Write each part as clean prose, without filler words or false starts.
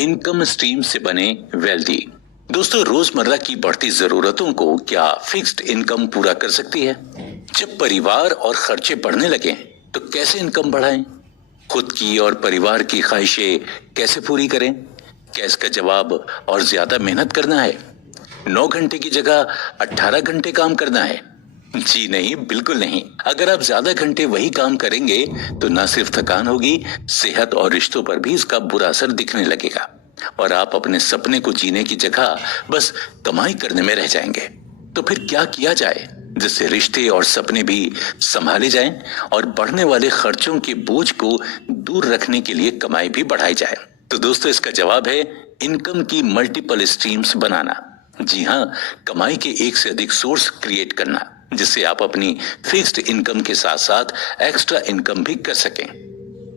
Income stream से बने wealthy. दोस्तों, रोजमर्रा की बढ़ती जरूरतों को क्या फिक्स्ड इनकम पूरा कर सकती है? जब परिवार और खर्चे बढ़ने लगे तो कैसे इनकम बढ़ाएं? खुद की और परिवार की ख्वाहिशें कैसे पूरी करें? क्या इसका जवाब और ज्यादा मेहनत करना है? 9 घंटे की जगह 18 घंटे काम करना है? जी नहीं, बिल्कुल नहीं। अगर आप ज्यादा घंटे वही काम करेंगे तो न सिर्फ थकान होगी, सेहत और रिश्तों पर भी इसका बुरा असर दिखने लगेगा और आप अपने सपने को जीने की जगह बस कमाई करने में रह जाएंगे। तो फिर क्या किया जाए जिससे रिश्ते और सपने भी संभाले जाएं और बढ़ने वाले खर्चों के बोझ को दूर रखने के लिए कमाई भी बढ़ाई जाए? तो दोस्तों, इसका जवाब है इनकम की मल्टीपल स्ट्रीम्स बनाना। जी हाँ, कमाई के एक से अधिक सोर्स क्रिएट करना, जिससे आप अपनी फिक्स्ड इनकम के साथ साथ एक्स्ट्रा इनकम भी कर सकें।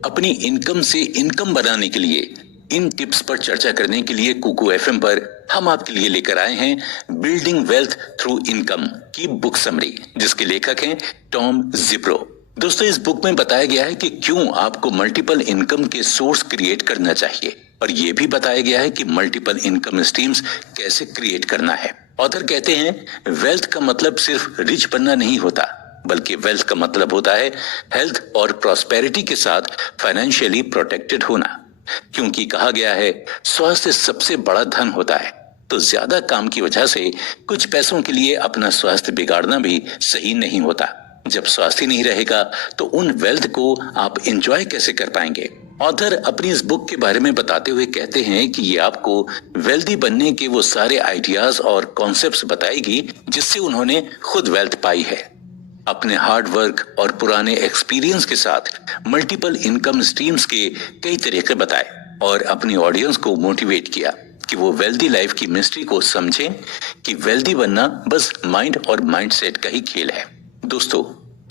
अपनी इनकम से इनकम बनाने के लिए इन टिप्स पर चर्चा करने के लिए कुकू एफएम पर हम आपके लिए लेकर आए हैं बिल्डिंग वेल्थ थ्रू इनकम की बुक समरी, जिसके लेखक हैं टॉम जिब्रो। दोस्तों, इस बुक में बताया गया है कि क्यों आपको मल्टीपल इनकम के सोर्स क्रिएट करना चाहिए और ये भी बताया गया है कि मल्टीपल इनकम स्ट्रीम्स कैसे क्रिएट करना है। ऑथर कहते हैं वेल्थ का मतलब सिर्फ रिच बनना नहीं होता, बल्कि वेल्थ का मतलब होता है हेल्थ और प्रॉस्पेरिटी के साथ फाइनेंशियली प्रोटेक्टेड होना। क्योंकि कहा गया है स्वास्थ्य सबसे बड़ा धन होता है, तो ज्यादा काम की वजह से कुछ पैसों के लिए अपना स्वास्थ्य बिगाड़ना भी सही नहीं होता। जब स्वास्थ्य नहीं रहेगा तो उन वेल्थ को आप एंजॉय कैसे कर पाएंगे? ऑथर अपनी इस बुक के बारे में बताते हुए कहते हैं कि ये आपको वेल्दी बनने के वो सारे आइडियाज और कॉन्सेप्ट्स बताएगी जिससे उन्होंने खुद वेल्थ पाई है। अपने हार्ड वर्क और पुराने एक्सपीरियंस के साथ मल्टीपल इनकम स्ट्रीम्स के कई तरीके बताए और अपनी ऑडियंस को मोटिवेट किया कि वो वेल्दी लाइफ की मिस्ट्री को समझें कि वेल्दी बनना बस माइंड और माइंडसेट का ही खेल है। दोस्तों,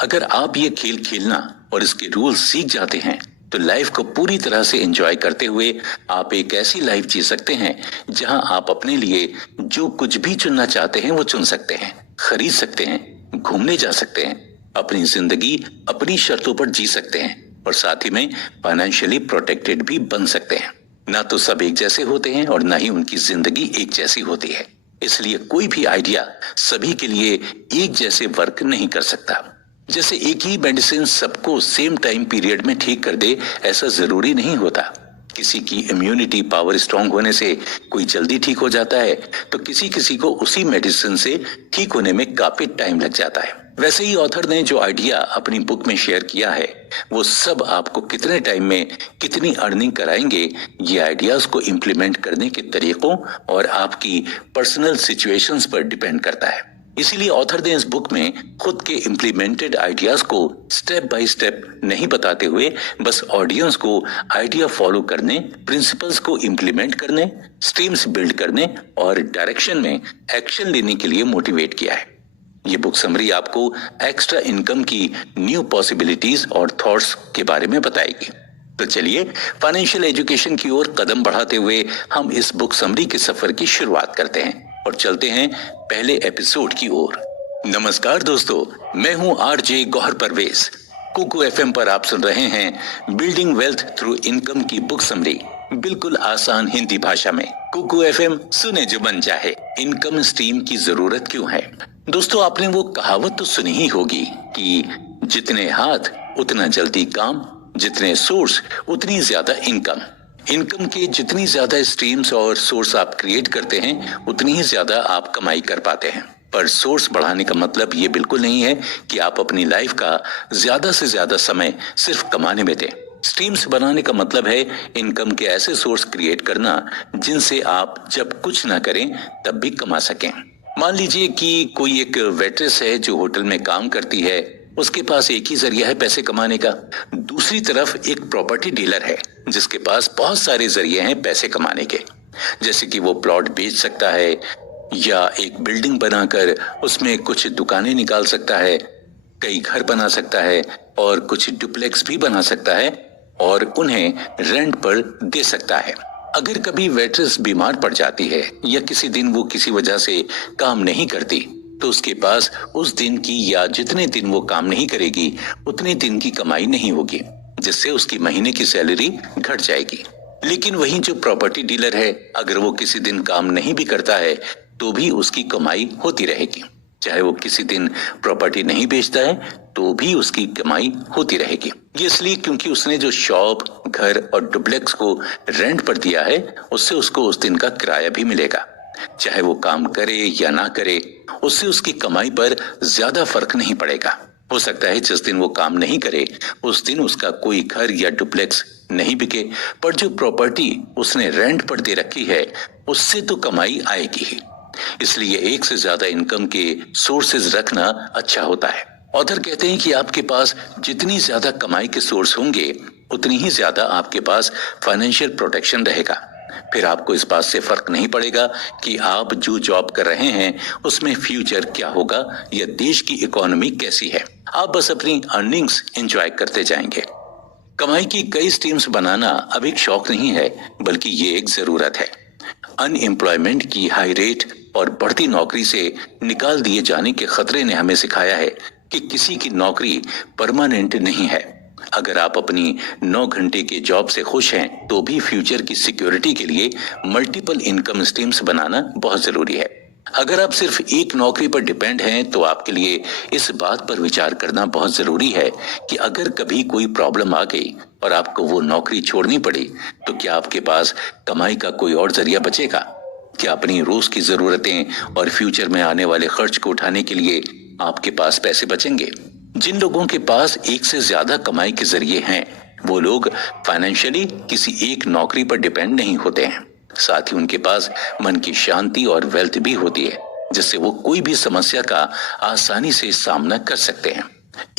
अगर आप ये खेल खेलना और इसके रूल्स सीख जाते हैं तो लाइफ को पूरी तरह से एंजॉय करते हुए आप एक ऐसी लाइफ जी सकते हैं जहां आप अपने लिए जो कुछ भी चुनना चाहते हैं वो चुन सकते हैं, खरीद सकते हैं, घूमने जा सकते हैं, अपनी जिंदगी अपनी शर्तों पर जी सकते हैं और साथ ही में फाइनेंशियली प्रोटेक्टेड भी बन सकते हैं। ना तो सब एक जैसे होते हैं और ना ही उनकी जिंदगी एक जैसी होती है, इसलिए कोई भी आइडिया सभी के लिए एक जैसे वर्क नहीं कर सकता। जैसे एक ही मेडिसिन सबको सेम टाइम पीरियड में ठीक कर दे, ऐसा जरूरी नहीं होता। किसी की इम्यूनिटी पावर स्ट्रांग होने से कोई जल्दी ठीक हो जाता है, तो किसी को उसी मेडिसिन से ठीक होने में काफी टाइम लग जाता है। वैसे ही ऑथर ने जो आइडिया अपनी बुक में शेयर किया है वो सब आपको कितने टाइम में कितनी अर्निंग कराएंगे, ये आइडियाज को इम्प्लीमेंट करने के तरीकों और आपकी पर्सनल सिचुएशंस पर डिपेंड करता है। इसीलिए ऑथर ने इस बुक में खुद के इम्प्लीमेंटेड आइडियाज को स्टेप बाय स्टेप नहीं बताते हुए बस ऑडियंस को आइडिया फॉलो करने, प्रिंसिपल्स को इम्प्लीमेंट करने, स्ट्रीम्स बिल्ड करने और डायरेक्शन में एक्शन लेने के लिए मोटिवेट किया है। ये बुक समरी आपको एक्स्ट्रा इनकम की न्यू पॉसिबिलिटीज और थॉट्स के बारे में बताएगी। तो चलिए फाइनेंशियल एजुकेशन की ओर कदम बढ़ाते हुए हम इस बुक समरी के सफर की शुरुआत करते हैं और चलते हैं पहले एपिसोड की ओर। नमस्कार दोस्तों, मैं हूं आरजे गौहर परवेज। कुकू एफएम पर आप सुन रहे हैं बिल्डिंग वेल्थ थ्रू इनकम की बुक समरी, बिल्कुल आसान हिंदी भाषा में। कुकू एफएम, सुने जो बन चाहे। इनकम स्ट्रीम की जरूरत क्यों है? दोस्तों, आपने वो कहावत तो सुनी ही होगी कि जितने हाथ उतना जल्दी काम, जितने सोर्स उतनी ज्यादा इनकम। इनकम के जितनी ज्यादा स्ट्रीम्स और सोर्स आप क्रिएट करते हैं उतनी ही ज्यादा आप कमाई कर पाते हैं। पर सोर्स बढ़ाने का मतलब ये बिल्कुल नहीं है कि आप अपनी लाइफ का ज्यादा से ज्यादा समय सिर्फ कमाने में दें। स्ट्रीम्स बनाने का मतलब है इनकम के ऐसे सोर्स क्रिएट करना जिनसे आप जब कुछ ना करें तब भी कमा सकें। मान लीजिए कि कोई एक वेट्रेस है जो होटल में काम करती है, उसके पास एक ही जरिया है पैसे कमाने का। दूसरी तरफ एक प्रॉपर्टी डीलर है जिसके पास बहुत सारे जरिए हैं पैसे कमाने के, जैसे कि वो प्लॉट बेच सकता है या एक बिल्डिंग बनाकर उसमें कुछ दुकानें निकाल सकता है, कई घर बना सकता है और कुछ डुप्लेक्स भी बना सकता है और उन्हें रेंट पर दे सकता है। अगर कभी वेट्रेस बीमार पड़ जाती है या किसी दिन वो किसी वजह से काम नहीं करती तो उसके पास उस दिन की या जितने दिन वो काम नहीं करेगी उतने दिन की कमाई नहीं होगी, जिससे उसकी महीने की सैलरी घट जाएगी। लेकिन वहीं जो प्रॉपर्टी डीलर है, अगर वो किसी दिन काम नहीं भी करता है तो भी उसकी कमाई होती रहेगी। चाहे वो किसी दिन प्रॉपर्टी नहीं बेचता है तो भी उसकी कमाई होती रहेगी। ये इसलिए क्योंकि उसने जो शॉप, घर और डुप्लेक्स को रेंट पर दिया है, उससे उसको उस दिन का किराया भी मिलेगा। चाहे वो काम करे या ना करे, उससे उसकी कमाई पर ज्यादा फर्क नहीं पड़ेगा। हो सकता है जिस दिन वो काम नहीं करे उस दिन उसका कोई घर या डुप्लेक्स नहीं बिके, पर जो प्रॉपर्टी उसने रेंट पर दे रखी है उससे तो कमाई आएगी ही। इसलिए एक से ज्यादा इनकम के सोर्सेज रखना अच्छा होता है। ऑथर कहते हैं कि आपके पास जितनी ज्यादा कमाई के सोर्स होंगे उतनी ही ज्यादा आपके पास फाइनेंशियल प्रोटेक्शन रहेगा। फिर आपको इस बात से फर्क नहीं पड़ेगा कि आप जो जॉब कर रहे हैं उसमें फ्यूचर क्या होगा या देश की इकोनॉमी कैसी है। आप बस अपनी अर्निंग्स एंजॉय करते जाएंगे। कमाई की कई स्ट्रीम्स बनाना अब एक शौक नहीं है, बल्कि ये एक जरूरत है। अनएम्प्लॉयमेंट की हाई रेट और बढ़ती नौकरी से निकाल दिए जाने के खतरे ने हमें सिखाया है कि किसी की नौकरी परमानेंट नहीं है। अगर आप अपनी 9 घंटे के जॉब से खुश हैं तो भी फ्यूचर की सिक्योरिटी के लिए मल्टीपल इनकम स्ट्रीम्स बनाना बहुत जरूरी है। अगर आप सिर्फ एक नौकरी पर डिपेंड हैं तो आपके लिए इस बात पर विचार करना बहुत जरूरी है कि अगर कभी कोई प्रॉब्लम आ गई और आपको वो नौकरी छोड़नी पड़ी तो क्या आपके पास कमाई का कोई और जरिया बचेगा? क्या अपनी रोज की जरूरतें और फ्यूचर में आने वाले खर्च को उठाने के लिए आपके पास पैसे बचेंगे? जिन लोगों के पास एक से ज्यादा कमाई के जरिए हैं वो लोग फाइनेंशियली किसी एक नौकरी पर डिपेंड नहीं होते हैं। साथ ही उनके पास मन की शांति और वेल्थ भी होती है, जिससे वो कोई भी समस्या का आसानी से सामना कर सकते हैं।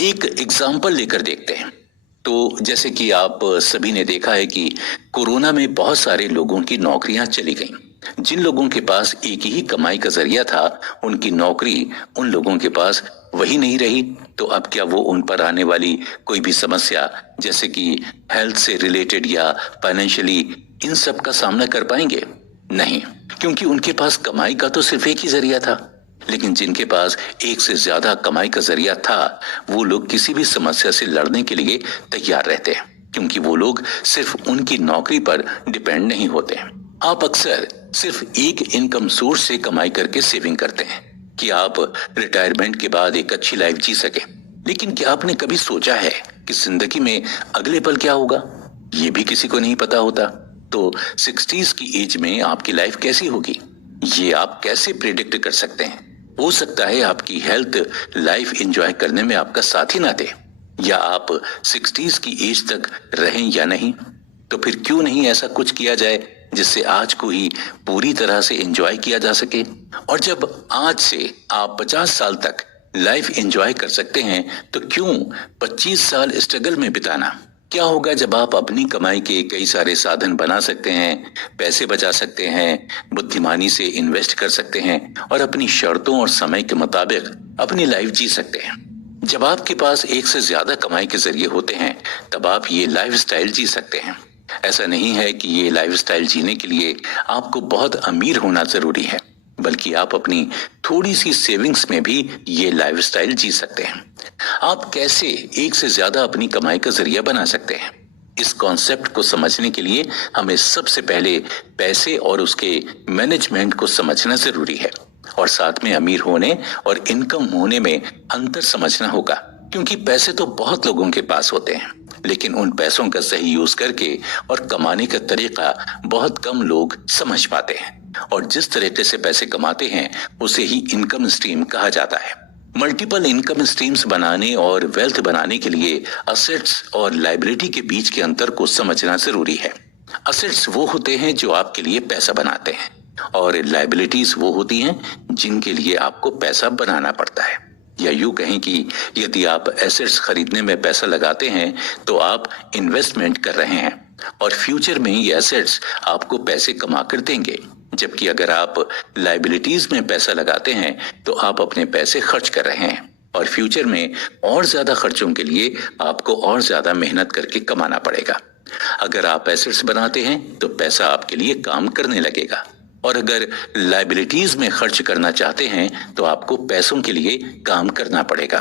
एक एग्जाम्पल लेकर देखते हैं। तो जैसे कि आप सभी ने देखा है कि कोरोना में बहुत सारे लोगों की नौकरियां चली गईं। जिन लोगों के पास एक ही कमाई का जरिया था उनकी नौकरी उन लोगों के पास वही नहीं रही, तो अब क्या वो उन पर आने वाली कोई भी समस्या जैसे कि हेल्थ से रिलेटेड या फाइनेंशियली इन सब का सामना कर पाएंगे? नहीं, क्योंकि उनके पास कमाई का तो सिर्फ एक ही जरिया था। लेकिन जिनके पास एक से ज्यादा कमाई का जरिया था वो लोग किसी भी समस्या से लड़ने के लिए तैयार रहते हैं, क्योंकि वो लोग सिर्फ उनकी नौकरी पर डिपेंड नहीं होते। आप अक्सर सिर्फ एक इनकम सोर्स से कमाई करके सेविंग करते हैं कि आप रिटायरमेंट के बाद एक अच्छी लाइफ जी सके। लेकिन क्या आपने कभी सोचा है कि जिंदगी में अगले पल क्या होगा? ये भी किसी को नहीं पता होता। तो 60s की एज में आपकी लाइफ कैसी होगी ये आप कैसे प्रिडिक्ट कर सकते हैं? हो सकता है आपकी हेल्थ लाइफ एंजॉय करने में आपका साथ ही ना दे, या आप 60s की एज तक रहें या नहीं। तो फिर क्यों नहीं ऐसा कुछ किया जाए जिससे आज को ही पूरी तरह से एंजॉय किया जा सके? और जब आज से आप 50 साल तक लाइफ एंजॉय कर सकते हैं तो क्यों 25 साल स्ट्रगल में बिताना? क्या होगा जब आप अपनी कमाई के कई सारे साधन बना सकते हैं, पैसे बचा सकते हैं, बुद्धिमानी से इन्वेस्ट कर सकते हैं और अपनी शर्तों और समय के मुताबिक अपनी लाइफ जी सकते हैं? जब आपके पास एक से ज्यादा कमाई के जरिए होते हैं तब आप ये लाइफ स्टाइल जी सकते हैं। ऐसा नहीं है कि ये लाइफ स्टाइल जीने के लिए आपको बहुत अमीर होना जरूरी है, बल्कि आप अपनी थोड़ी सी सेविंग्स में भी ये लाइफ स्टाइल जी सकते हैं। आप कैसे एक से ज्यादा अपनी कमाई का जरिया बना सकते हैं? इस कॉन्सेप्ट को समझने के लिए हमें सबसे पहले पैसे और उसके मैनेजमेंट को समझना जरूरी है, और साथ में अमीर होने और इनकम होने में अंतर समझना होगा। क्योंकि पैसे तो बहुत लोगों के पास होते हैं, लेकिन उन पैसों का सही यूज करके और कमाने का तरीका बहुत कम लोग समझ पाते हैं। और जिस तरीके से पैसे कमाते हैं उसे ही इनकम स्ट्रीम कहा जाता है। मल्टीपल इनकम स्ट्रीम्स बनाने और वेल्थ बनाने के लिए असेट्स और लायबिलिटी के बीच के अंतर को समझना जरूरी है। असेट्स वो होते हैं जो आपके लिए पैसा बनाते हैं, और लायबिलिटीज वो होती हैं जिनके लिए आपको पैसा बनाना पड़ता है। या यूं कहें कि यदि आप एसेट्स खरीदने में पैसा लगाते हैं तो आप इन्वेस्टमेंट कर रहे हैं, और फ्यूचर में ये एसेट्स आपको पैसे कमा कर देंगे। जबकि अगर आप लायबिलिटीज में पैसा लगाते हैं तो आप अपने पैसे खर्च कर रहे हैं, और फ्यूचर में और ज्यादा खर्चों के लिए आपको और ज्यादा मेहनत करके कमाना पड़ेगा। अगर आप एसेट्स बनाते हैं तो पैसा आपके लिए काम करने लगेगा, और अगर लायबिलिटीज में खर्च करना चाहते हैं तो आपको पैसों के लिए काम करना पड़ेगा।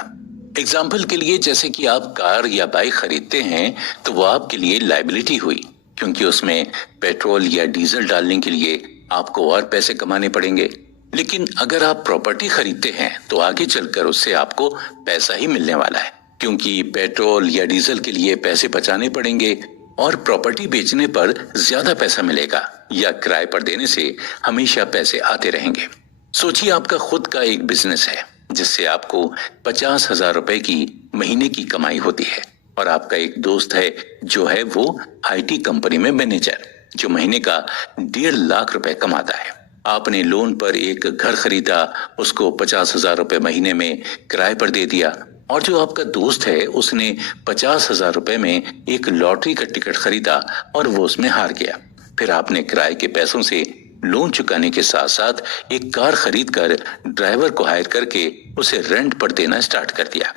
एग्जाम्पल के लिए, जैसे कि आप कार या बाइक खरीदते हैं तो वो आपके लिए लायबिलिटी हुई, क्योंकि उसमें पेट्रोल या डीजल डालने के लिए आपको और पैसे कमाने पड़ेंगे। लेकिन अगर आप प्रॉपर्टी खरीदते हैं तो आगे चलकर उससे आपको पैसा ही मिलने वाला है, क्योंकि पेट्रोल या डीजल के लिए पैसे बचाने पड़ेंगे और प्रॉपर्टी बेचने पर ज्यादा पैसा मिलेगा या किराए पर देने से हमेशा पैसे आते रहेंगे। सोचिए आपका खुद का एक बिजनेस है जिससे आपको 50,000 रुपए की महीने की कमाई होती है और आपका एक दोस्त है जो है वो IT कंपनी में मैनेजर, जो महीने का 1.5 लाख रुपए कमाता है। आपने लोन पर एक घर खरीदा, उसको 50,000 रुपए महीने में किराए पर दे दिया, और जो आपका दोस्त है उसने 50,000 रुपए में एक लॉटरी का टिकट खरीदा और वो उसमें हार गया। फिर आपने किराए के पैसों से लोन चुकाने के साथ साथ एक कार खरीद कर ड्राइवर को हायर करके उसे रेंट पर देना स्टार्ट कर दिया।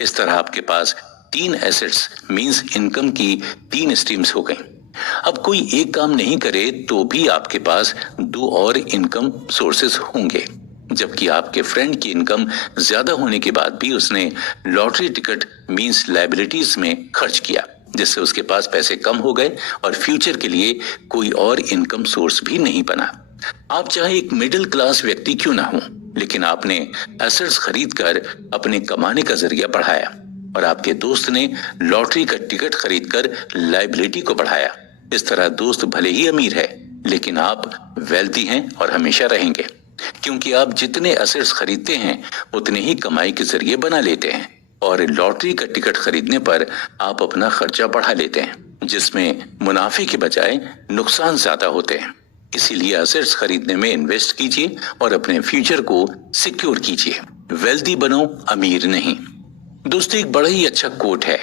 इस तरह आपके पास 3 एसेट्स मींस इनकम की 3 स्ट्रीम्स हो गई। अब कोई एक काम नहीं करे तो भी आपके पास 2 और इनकम सोर्सेस होंगे, जबकि आपके फ्रेंड की इनकम ज्यादा होने के बाद भी उसने लॉटरी टिकट मींस लायबिलिटीज में खर्च किया, जिससे उसके पास पैसे कम हो गए और फ्यूचर के लिए कोई और इनकम सोर्स भी नहीं बना। आप चाहे एक मिडिल क्लास व्यक्ति क्यों ना हो, लेकिन आपने एसेट्स खरीद कर अपने कमाने का जरिया बढ़ाया और आपके दोस्त ने लॉटरी का टिकट खरीदकर लायबिलिटी को बढ़ाया। इस तरह दोस्त भले ही अमीर है लेकिन आप वेल्थी हैं और हमेशा रहेंगे, क्योंकि आप जितने एसेट्स खरीदते हैं उतने ही कमाई के जरिए बना लेते हैं और लॉटरी का टिकट खरीदने पर आप अपना खर्चा बढ़ा लेते हैं, जिसमें मुनाफे के बजाय नुकसान ज्यादा होते हैं। इसीलिए एसेट्स खरीदने में इन्वेस्ट कीजिए और अपने फ्यूचर को सिक्योर कीजिए। वेल्दी बनो, अमीर नहीं। दोस्तों, एक बड़ा ही अच्छा कोट है,